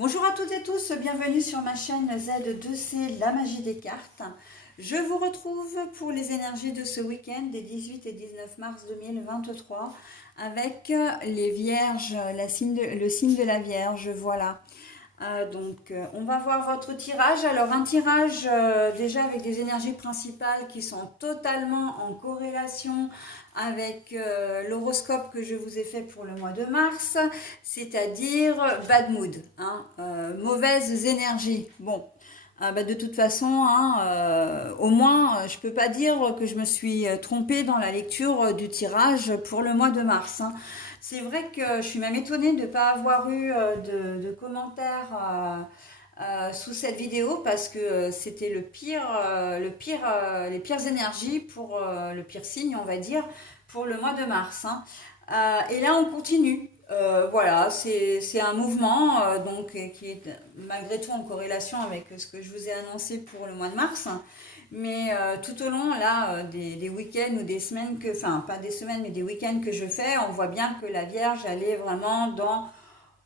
Bonjour à toutes et tous, bienvenue sur ma chaîne Z2C, la magie des cartes. Je vous retrouve pour les énergies de ce week-end des 18 et 19 mars 2023 avec les Vierges, le signe de la Vierge, voilà. On va voir votre tirage. Alors un tirage déjà avec des énergies principales qui sont totalement en corrélation avec l'horoscope que je vous ai fait pour le mois de mars, c'est-à-dire bad mood, hein, mauvaises énergies. Bon, de toute façon, hein, au moins, je peux pas dire que je me suis trompée dans la lecture du tirage pour le mois de mars, hein. C'est vrai que je suis même étonnée de ne pas avoir eu de commentaires sous cette vidéo parce que c'était les pires énergies pour le pire signe, on va dire, pour le mois de mars, hein. Et là, on continue. Voilà, c'est un mouvement qui est malgré tout en corrélation avec ce que je vous ai annoncé pour le mois de mars. Mais tout au long là des week-ends ou des semaines enfin pas des semaines mais des week-ends que je fais, on voit bien que la Vierge elle est vraiment dans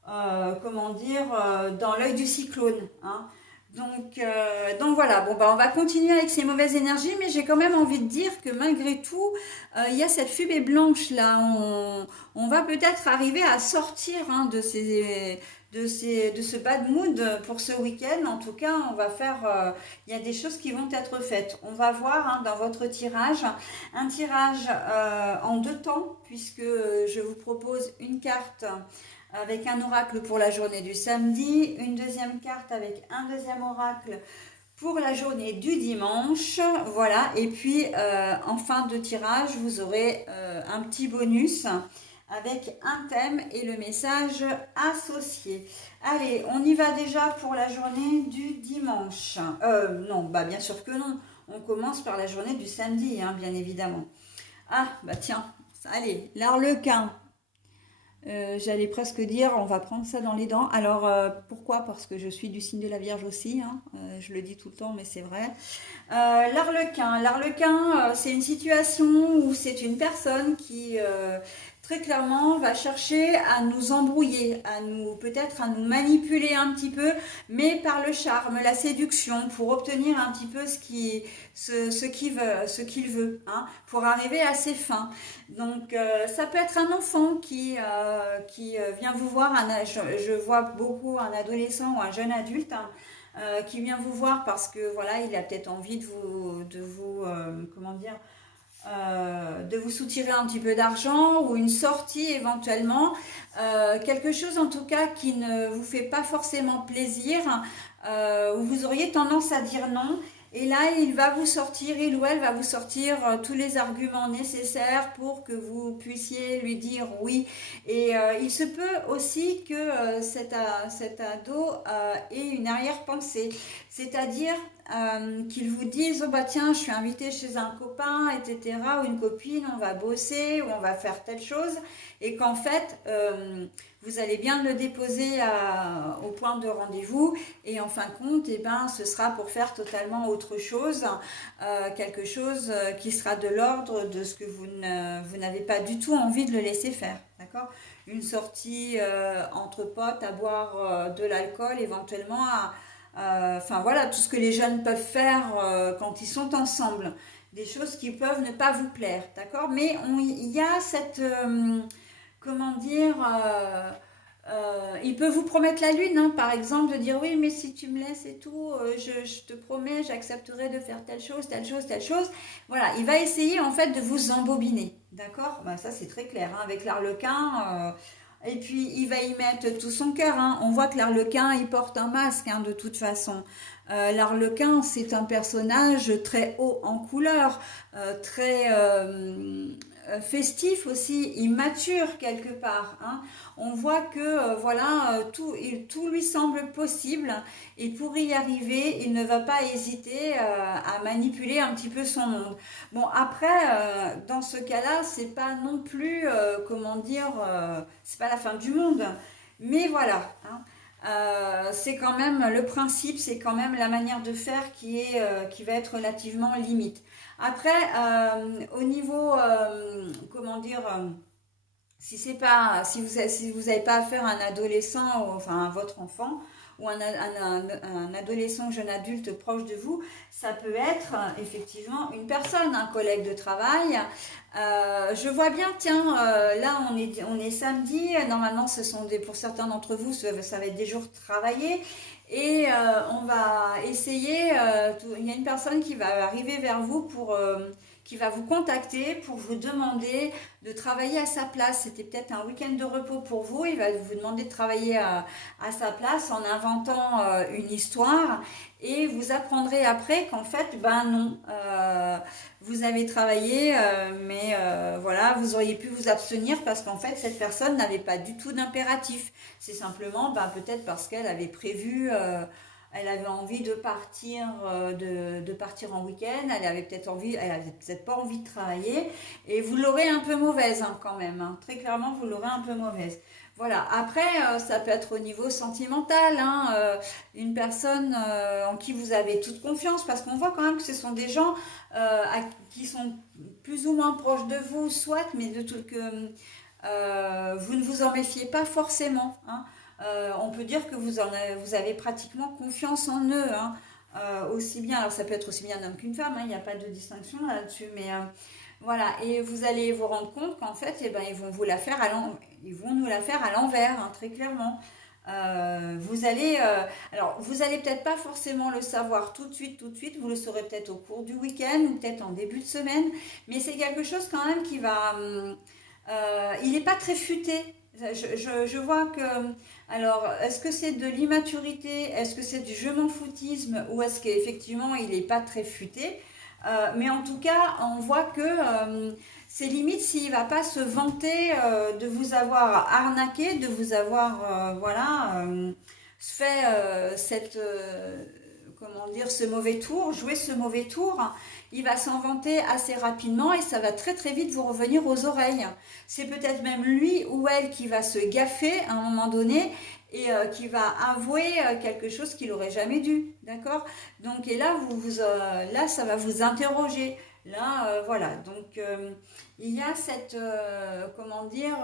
dans l'œil du cyclone, hein. Donc voilà, bon on va continuer avec ces mauvaises énergies, mais j'ai quand même envie de dire que malgré tout, il y a cette fumée blanche là. On va peut-être arriver à sortir, hein, de ce bad mood pour ce week-end. En tout cas, il y a des choses qui vont être faites. On va voir, hein, dans votre tirage, un tirage en deux temps, puisque je vous propose une carte avec un oracle pour la journée du samedi, une deuxième carte avec un deuxième oracle pour la journée du dimanche, voilà, et puis en fin de tirage, vous aurez un petit bonus avec un thème et le message associé. Allez, on y va déjà pour la journée du dimanche. Non, bien sûr que non, on commence par la journée du samedi, hein, bien évidemment. Ah, tiens, allez, l'arlequin. J'allais presque dire, on va prendre ça dans les dents. Alors, pourquoi? Parce que je suis du signe de la Vierge aussi, hein. Je le dis tout le temps, mais c'est vrai. L'arlequin, c'est une situation où c'est une personne qui très clairement va chercher à nous embrouiller, peut-être à nous manipuler un petit peu, mais par le charme, la séduction, pour obtenir un petit peu ce qu'il veut, hein, pour arriver à ses fins. Donc ça peut être un enfant qui vient vous voir, je vois beaucoup un adolescent ou un jeune adulte, hein, qui vient vous voir parce que voilà, il a peut-être envie de vous soutirer un petit peu d'argent ou une sortie éventuellement, quelque chose en tout cas qui ne vous fait pas forcément plaisir, où vous auriez tendance à dire non. Et là, il ou elle va vous sortir tous les arguments nécessaires pour que vous puissiez lui dire oui. Et il se peut aussi que cet ado ait une arrière-pensée, c'est-à-dire qu'ils vous disent oh tiens, je suis invité chez un copain, etc., ou une copine, on va bosser ou on va faire telle chose, et qu'en fait vous allez bien le déposer au point de rendez-vous, et en fin de compte, ce sera pour faire totalement autre chose, quelque chose qui sera de l'ordre de ce que vous n'avez pas du tout envie de le laisser faire, d'accord? Une sortie entre potes à boire de l'alcool, éventuellement voilà, tout ce que les jeunes peuvent faire quand ils sont ensemble, des choses qui peuvent ne pas vous plaire, d'accord? Mais il y a cette, comment dire, il peut vous promettre la lune, hein, par exemple, de dire oui, mais si tu me laisses et tout, je te promets, j'accepterai de faire telle chose, telle chose, telle chose. Voilà, il va essayer en fait de vous embobiner, d'accord? Ça c'est très clair, hein, avec l'arlequin. Et puis il va y mettre tout son cœur, hein. On voit que l'arlequin il porte un masque, hein, de toute façon. L'arlequin c'est un personnage très haut en couleur, très festif aussi, immature quelque part, hein. On voit que tout lui semble possible, et pour y arriver, il ne va pas hésiter à manipuler un petit peu son monde. Bon, après, dans ce cas-là, c'est pas non plus, c'est pas la fin du monde, mais voilà, hein. C'est quand même le principe, c'est quand même la manière de faire qui va être relativement limite. Après, au niveau, si vous n'avez pas affaire à un adolescent, enfin à votre enfant, ou un adolescent, jeune adulte proche de vous, ça peut être effectivement une personne, un collègue de travail. Je vois bien, tiens, là on est samedi, normalement ce sont pour certains d'entre vous, ça va être des jours travaillés. Et on va essayer, il y a une personne qui va arriver vers vous qui va vous contacter pour vous demander de travailler à sa place. C'était peut-être un week-end de repos pour vous. Il va vous demander de travailler à sa place en inventant une histoire. Et vous apprendrez après qu'en fait, ben non, vous avez travaillé, mais voilà, vous auriez pu vous abstenir parce qu'en fait, cette personne n'avait pas du tout d'impératif. C'est simplement, ben, peut-être parce qu'elle avait prévu, elle avait envie de partir, de partir en week-end, elle avait peut-être pas envie de travailler, et vous l'aurez un peu mauvaise hein, quand même. Hein. Très clairement, vous l'aurez un peu mauvaise. Voilà. Après, ça peut être au niveau sentimental, hein, une personne en qui vous avez toute confiance, parce qu'on voit quand même que ce sont des gens qui sont plus ou moins proches de vous, soit, mais de tout que vous ne vous en méfiez pas forcément. Hein. On peut dire que vous avez pratiquement confiance en eux. Hein. Aussi bien, alors ça peut être aussi bien un homme qu'une femme, hein, il n'y a pas de distinction là-dessus, mais voilà, et vous allez vous rendre compte qu'en fait, eh ben, ils vont nous la faire à l'envers, hein, très clairement. Vous allez peut-être pas forcément le savoir tout de suite, vous le saurez peut-être au cours du week-end ou peut-être en début de semaine, mais c'est quelque chose quand même il n'est pas très futé. Je vois que, alors, est-ce que c'est de l'immaturité, est-ce que c'est du je m'en foutisme ou est-ce qu'effectivement il n'est pas très futé? Mais en tout cas, on voit que c'est limite s'il ne va pas se vanter de vous avoir arnaqué, de vous avoir, fait comment dire, ce mauvais tour, jouer ce mauvais tour. Il va s'en vanter assez rapidement et ça va très très vite vous revenir aux oreilles. C'est peut-être même lui ou elle qui va se gaffer à un moment donné et qui va avouer quelque chose qu'il n'aurait jamais dû, d'accord? Donc, et là, là, ça va vous interroger. Là, voilà, donc il y a comment dire,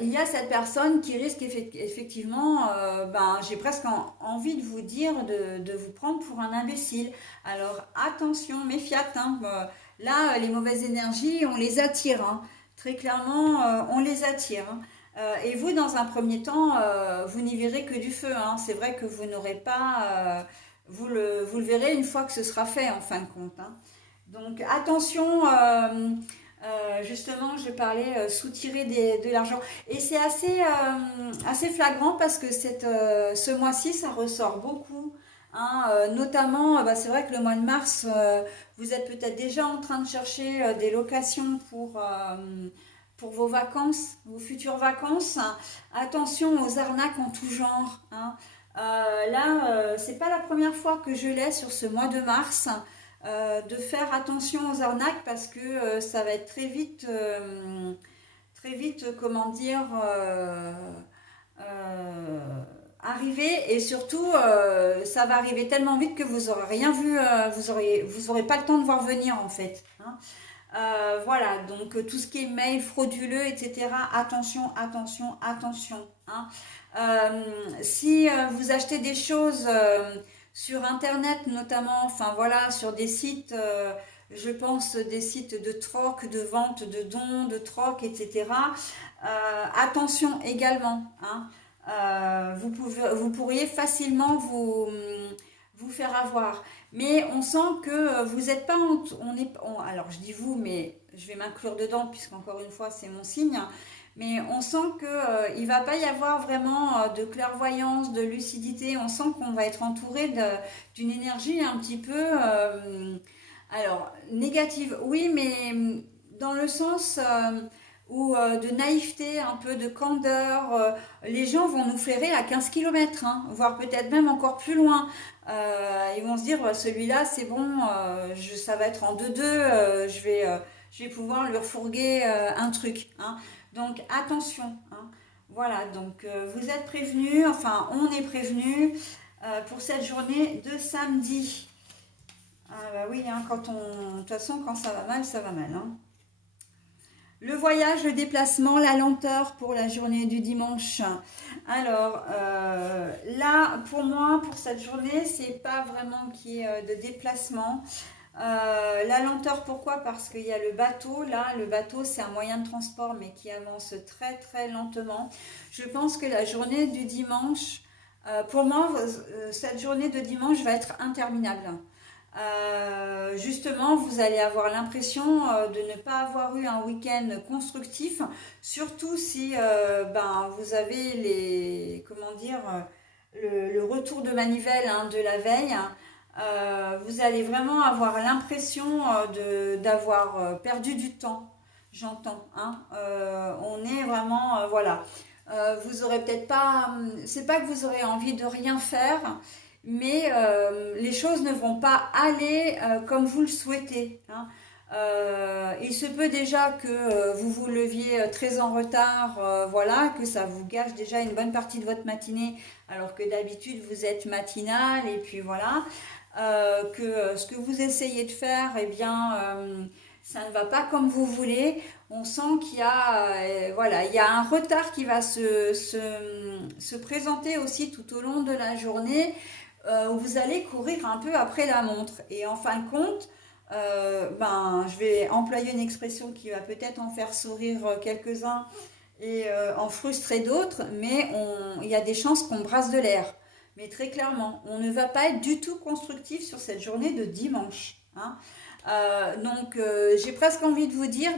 il y a cette personne qui risque effectivement, ben, j'ai presque envie de vous dire de vous prendre pour un imbécile. Alors attention, méfiat, hein, là, les mauvaises énergies, on les attire, hein. Très clairement, on les attire. Hein. Et vous, dans un premier temps, vous n'y verrez que du feu. Hein. C'est vrai que vous n'aurez pas, vous le verrez une fois que ce sera fait, en fin de compte. Hein. Donc attention. Justement, je parlais soutirer de l'argent. Et c'est assez flagrant parce que ce mois-ci, ça ressort beaucoup. Hein, notamment, bah, c'est vrai que le mois de mars, vous êtes peut-être déjà en train de chercher des locations pour vos vacances, vos futures vacances. Attention aux arnaques en tout genre. Hein. Là, c'est pas la première fois que je l'ai sur ce mois de mars. De faire attention aux arnaques parce que ça va être très vite, comment dire, euh, arriver et surtout ça va arriver tellement vite que vous aurez rien vu, vous aurez pas le temps de voir venir en fait. Hein. Voilà, donc tout ce qui est mail frauduleux, etc. Attention, attention, attention. Hein. Si vous achetez des choses sur internet notamment, enfin voilà, sur des sites, je pense des sites de troc, de vente, de dons, de troc, etc. Attention également. Hein. Vous pourriez facilement vous faire avoir. Mais on sent que vous n'êtes pas... alors je dis vous, mais je vais m'inclure dedans puisqu'encore une fois c'est mon signe. Mais on sent qu'il ne va pas y avoir vraiment de clairvoyance, de lucidité. On sent qu'on va être entouré d'une énergie un petit peu... alors, négative, oui, mais dans le sens où de naïveté, un peu de candeur. Les gens vont nous flairer à 15 km, hein, voire peut-être même encore plus loin. Ils vont se dire, celui-là, c'est bon, ça va être en 2-2, je vais pouvoir lui refourguer un truc. Hein. Donc attention. Hein. Voilà, donc vous êtes prévenus, enfin on est prévenus pour cette journée de samedi. Ah bah oui, hein, de toute façon, quand ça va mal, ça va mal. Hein. Le voyage, le déplacement, la lenteur pour la journée du dimanche. Alors là, pour moi, pour cette journée, c'est pas vraiment qu'il y ait de déplacement. La lenteur, pourquoi? Parce qu'il y a le bateau. Là, le bateau, c'est un moyen de transport, mais qui avance très très lentement. Je pense que la journée du dimanche, pour moi, cette journée de dimanche va être interminable. Justement, vous allez avoir l'impression de ne pas avoir eu un week-end constructif, surtout si vous avez comment dire, le retour de manivelle hein, de la veille. Vous allez vraiment avoir l'impression d'avoir perdu du temps, j'entends. Hein. On est vraiment, voilà. Vous aurez peut-être pas, c'est pas que vous aurez envie de rien faire, mais les choses ne vont pas aller comme vous le souhaitez. Hein. Il se peut déjà que vous vous leviez très en retard, voilà, que ça vous gâche déjà une bonne partie de votre matinée, alors que d'habitude vous êtes matinal, et puis voilà, que ce que vous essayez de faire, eh bien, ça ne va pas comme vous voulez. On sent qu'il y a, voilà, il y a un retard qui va se présenter aussi tout au long de la journée où vous allez courir un peu après la montre. Et en fin de compte, je vais employer une expression qui va peut-être en faire sourire quelques-uns et en frustrer d'autres, mais il y a des chances qu'on brasse de l'air. Mais très clairement, on ne va pas être du tout constructif sur cette journée de dimanche. Hein. J'ai presque envie de vous dire,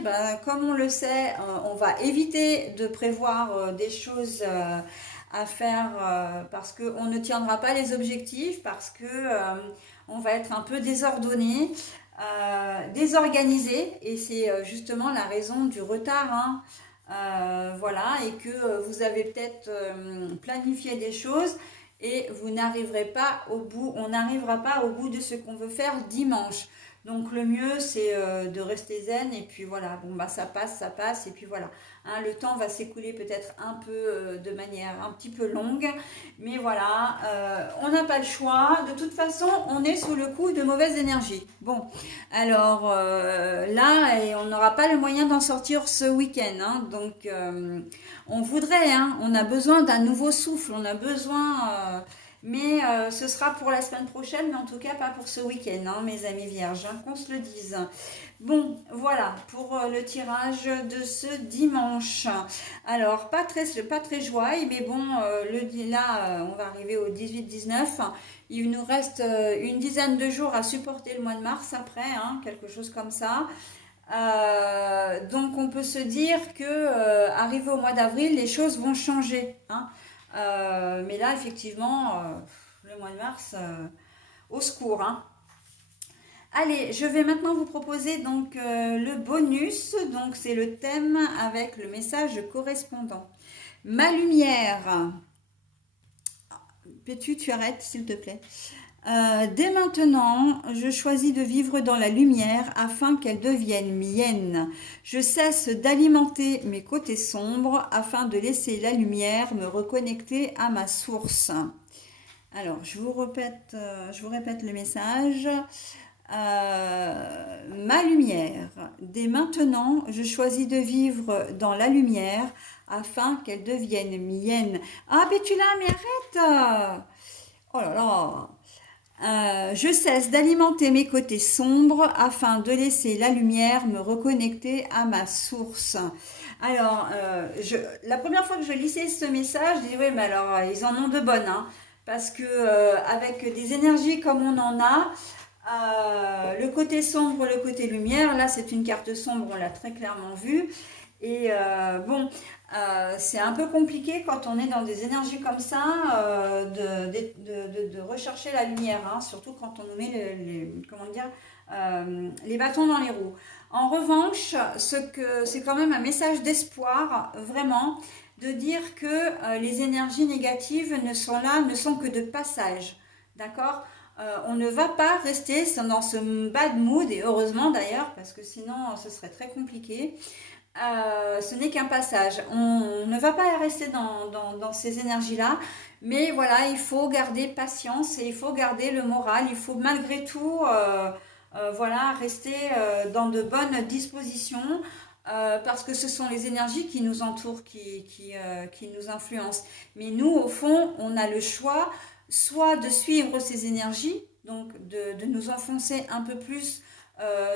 comme on le sait, on va éviter de prévoir des choses à faire parce qu'on ne tiendra pas les objectifs, parce que on va être un peu désordonné, désorganisé, et c'est justement la raison du retard. Hein. Voilà, et que vous avez peut-être planifié des choses et vous n'arriverez pas au bout, on n'arrivera pas au bout de ce qu'on veut faire dimanche. Donc le mieux c'est de rester zen et puis voilà, bon ça passe et puis voilà. Hein, le temps va s'écouler peut-être un peu de manière un petit peu longue, mais voilà, on n'a pas le choix. De toute façon, on est sous le coup de mauvaise énergie. Bon, alors là, et on n'aura pas le moyen d'en sortir ce week-end, hein, donc on voudrait, hein, on a besoin d'un nouveau souffle, on a besoin mais ce sera pour la semaine prochaine, mais en tout cas pas pour ce week-end, hein, mes amis vierges, hein, qu'on se le dise. Bon, voilà pour le tirage de ce dimanche. Alors, pas très joyeux, mais bon, on va arriver au 18-19. Il nous reste une dizaine de jours à supporter le mois de mars après, hein, quelque chose comme ça. Donc, on peut se dire que arrivé au mois d'avril, les choses vont changer. Hein. Mais là, effectivement, le mois de mars, au secours. Hein. Allez, je vais maintenant vous proposer donc le bonus. Donc, c'est le thème avec le message correspondant. Ma lumière. Peux-tu, tu arrêtes, s'il te plaît. Dès maintenant, je choisis de vivre dans la lumière afin qu'elle devienne mienne. Je cesse d'alimenter mes côtés sombres afin de laisser la lumière me reconnecter à ma source. Alors, je vous répète le message. Ma lumière. Dès maintenant, je choisis de vivre dans la lumière afin qu'elle devienne mienne. Ah, Pétula, mais arrête! Oh là là! Je cesse d'alimenter mes côtés sombres afin de laisser la lumière me reconnecter à ma source. Alors, la première fois que je lisais ce message, je dis oui, mais alors ils en ont de bonnes, hein, parce que avec des énergies comme on en a, le côté sombre, le côté lumière, là c'est une carte sombre, on l'a très clairement vu. Et c'est un peu compliqué quand on est dans des énergies comme ça de rechercher la lumière, hein, surtout quand on nous met les bâtons dans les roues. En revanche, c'est quand même un message d'espoir, vraiment, de dire que les énergies négatives ne sont que de passage, d'accord ? On ne va pas rester dans ce bad mood, et heureusement d'ailleurs, parce que sinon ce serait très compliqué. Ce n'est qu'un passage. On ne va pas rester dans ces énergies-là, mais voilà, il faut garder patience et il faut garder le moral. Il faut malgré tout, voilà, rester dans de bonnes dispositions. parce que ce sont les énergies qui nous entourent, qui nous influencent. Mais nous, au fond, on a le choix soit de suivre ces énergies, donc de nous enfoncer un peu plus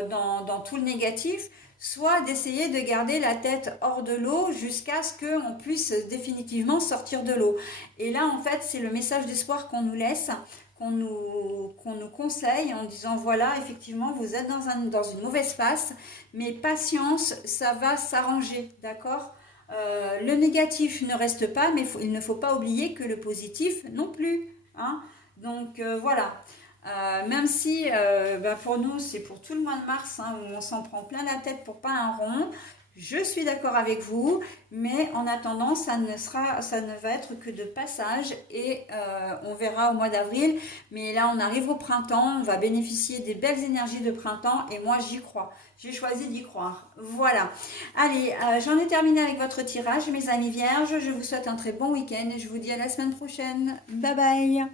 dans tout le négatif, soit d'essayer de garder la tête hors de l'eau jusqu'à ce qu'on puisse définitivement sortir de l'eau. Et là, en fait, c'est le message d'espoir qu'on nous laisse, qu'on nous conseille en disant voilà, effectivement, vous êtes dans une mauvaise passe, mais patience, ça va s'arranger, d'accord. Le négatif ne reste pas, mais il ne faut pas oublier que le positif non plus, hein. Donc voilà. Même si pour nous c'est pour tout le mois de mars, hein, où on s'en prend plein la tête pour pas un rond, je suis d'accord avec vous, mais en attendant ça ne va être que de passage et on verra au mois d'avril. Mais là on arrive au printemps, on va bénéficier des belles énergies de printemps et moi j'y crois. J'ai choisi d'y croire. Voilà. Allez, j'en ai terminé avec votre tirage, mes amis vierges. Je vous souhaite un très bon week-end et je vous dis à la semaine prochaine. Bye bye.